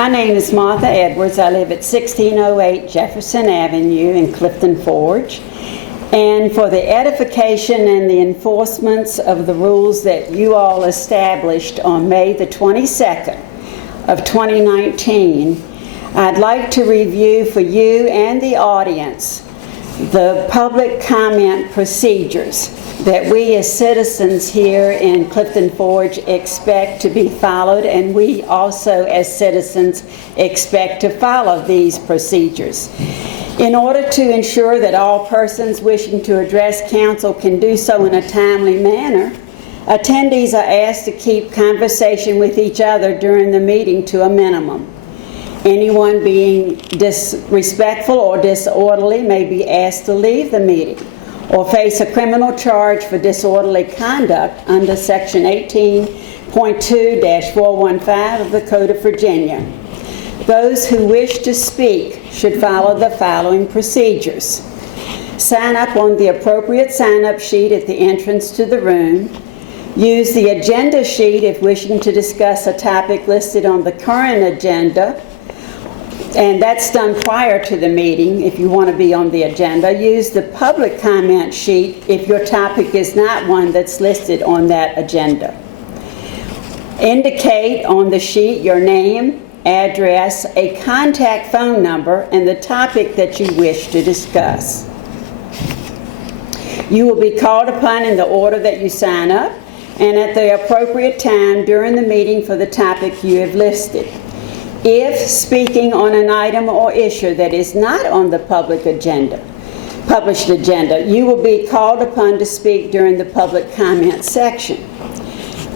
My name is Mott Atherholt. I live at 1608 Jefferson Avenue in Clifton Forge. And for the edification and the enforcements of the rules that you all established on May the 22nd of 2019, I'd like to review for you and the audience the public comment procedures that we as citizens here in Clifton Forge expect to be followed, and we also as citizens expect to follow these procedures. In order to ensure that all persons wishing to address council can do so in a timely manner, attendees are asked to keep conversation with each other during the meeting to a minimum. Anyone being disrespectful or disorderly may be asked to leave the meeting or face a criminal charge for disorderly conduct under Section 18.2-415 of the Code of Virginia. Those who wish to speak should follow the following procedures. Sign up on the appropriate sign-up sheet at the entrance to the room. Use the agenda sheet if wishing to discuss a topic listed on the current agenda, and that's done prior to the meeting if you want to be on the agenda. Use the public comment sheet if your topic is not one that's listed on that agenda. Indicate on the sheet your name, address, a contact phone number, and the topic that you wish to discuss. You will be called upon in the order that you sign up and at the appropriate time during the meeting for the topic you have listed. If speaking on an item or issue that is not on the published agenda, you will be called upon to speak during the public comment section.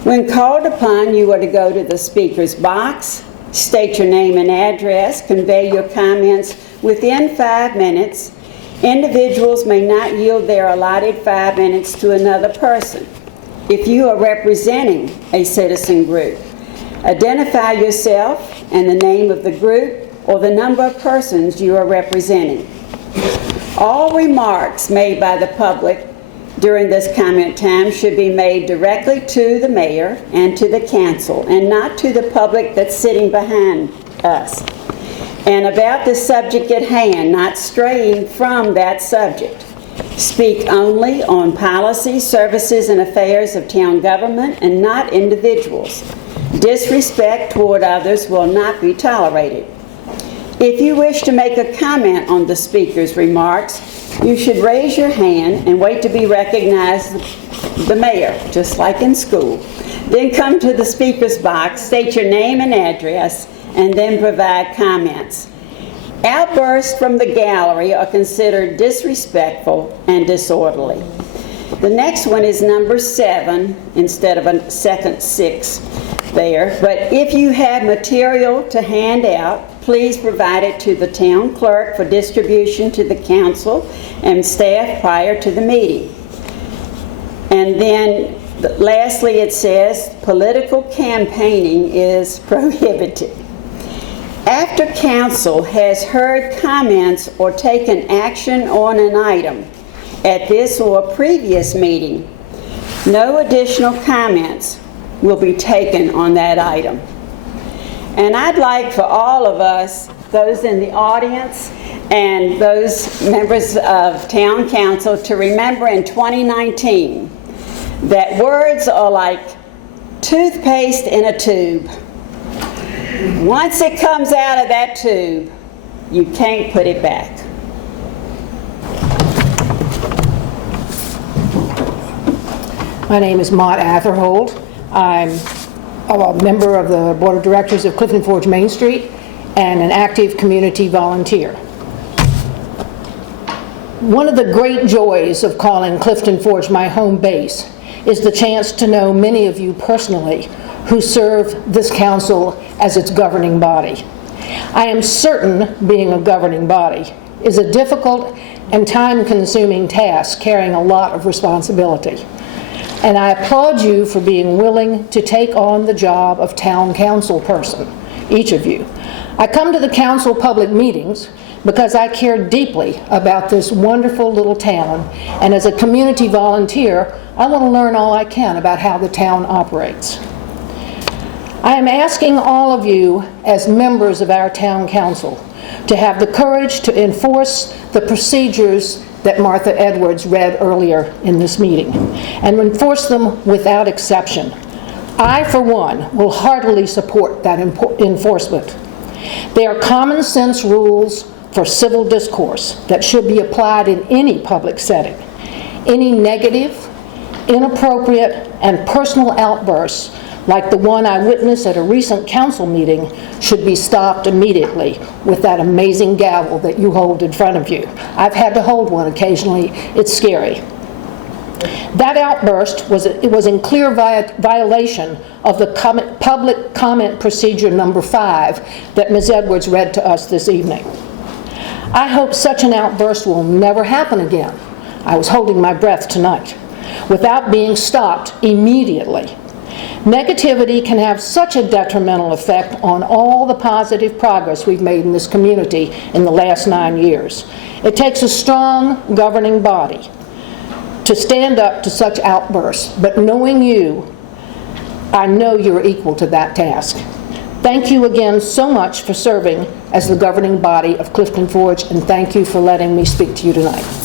When called upon, you are to go to the speaker's box, state your name and address, convey your comments within 5 minutes. Individuals may not yield their allotted 5 minutes to another person. If you are representing a citizen group, identify yourself and the name of the group or the number of persons you are representing. All remarks made by the public during this comment time should be made directly to the mayor and to the council, and not to the public that's sitting behind us, and about the subject at hand, not straying from that subject. Speak only on policy, services, and affairs of town government and not individuals. Disrespect toward others will not be tolerated. If you wish to make a comment on the speaker's remarks, you should raise your hand and wait to be recognized the mayor, just like in school. Then come to the speaker's box, state your name and address, and then provide comments. Outbursts from the gallery are considered disrespectful and disorderly. The next one is number 7 instead of a second 6 there. But if you have material to hand out, please provide it to the town clerk for distribution to the council and staff prior to the meeting. And then lastly, it says political campaigning is prohibited. After council has heard comments or taken action on an item at this or previous meeting, no additional comments will be taken on that item. And I'd like for all of us, those in the audience and those members of town council, to remember in 2019 that words are like toothpaste in a tube. Once it comes out of that tube, you can't put it back. My name is Mott Atherholt. I'm a member of the Board of Directors of Clifton Forge Main Street and an active community volunteer. One of the great joys of calling Clifton Forge my home base is the chance to know many of you personally who serve this council as its governing body. I am certain being a governing body is a difficult and time-consuming task carrying a lot of responsibility. And I applaud you for being willing to take on the job of town council person, each of you. I come to the council public meetings because I care deeply about this wonderful little town, and as a community volunteer, I want to learn all I can about how the town operates. I am asking all of you, as members of our town council, to have the courage to enforce the procedures that Martha Edwards read earlier in this meeting, and enforce them without exception. I, for one, will heartily support that enforcement. They are common sense rules for civil discourse that should be applied in any public setting. Any negative, inappropriate, and personal outbursts like the one I witnessed at a recent council meeting should be stopped immediately with that amazing gavel that you hold in front of you. I've had to hold one occasionally. It's scary. That outburst was in clear violation of the public comment procedure number 5 that Ms. Edwards read to us this evening. I hope such an outburst will never happen again. I was holding my breath tonight, without being stopped immediately. Negativity can have such a detrimental effect on all the positive progress we've made in this community in the last 9 years. It takes a strong governing body to stand up to such outbursts, but knowing you, I know you're equal to that task. Thank you again so much for serving as the governing body of Clifton Forge, and thank you for letting me speak to you tonight.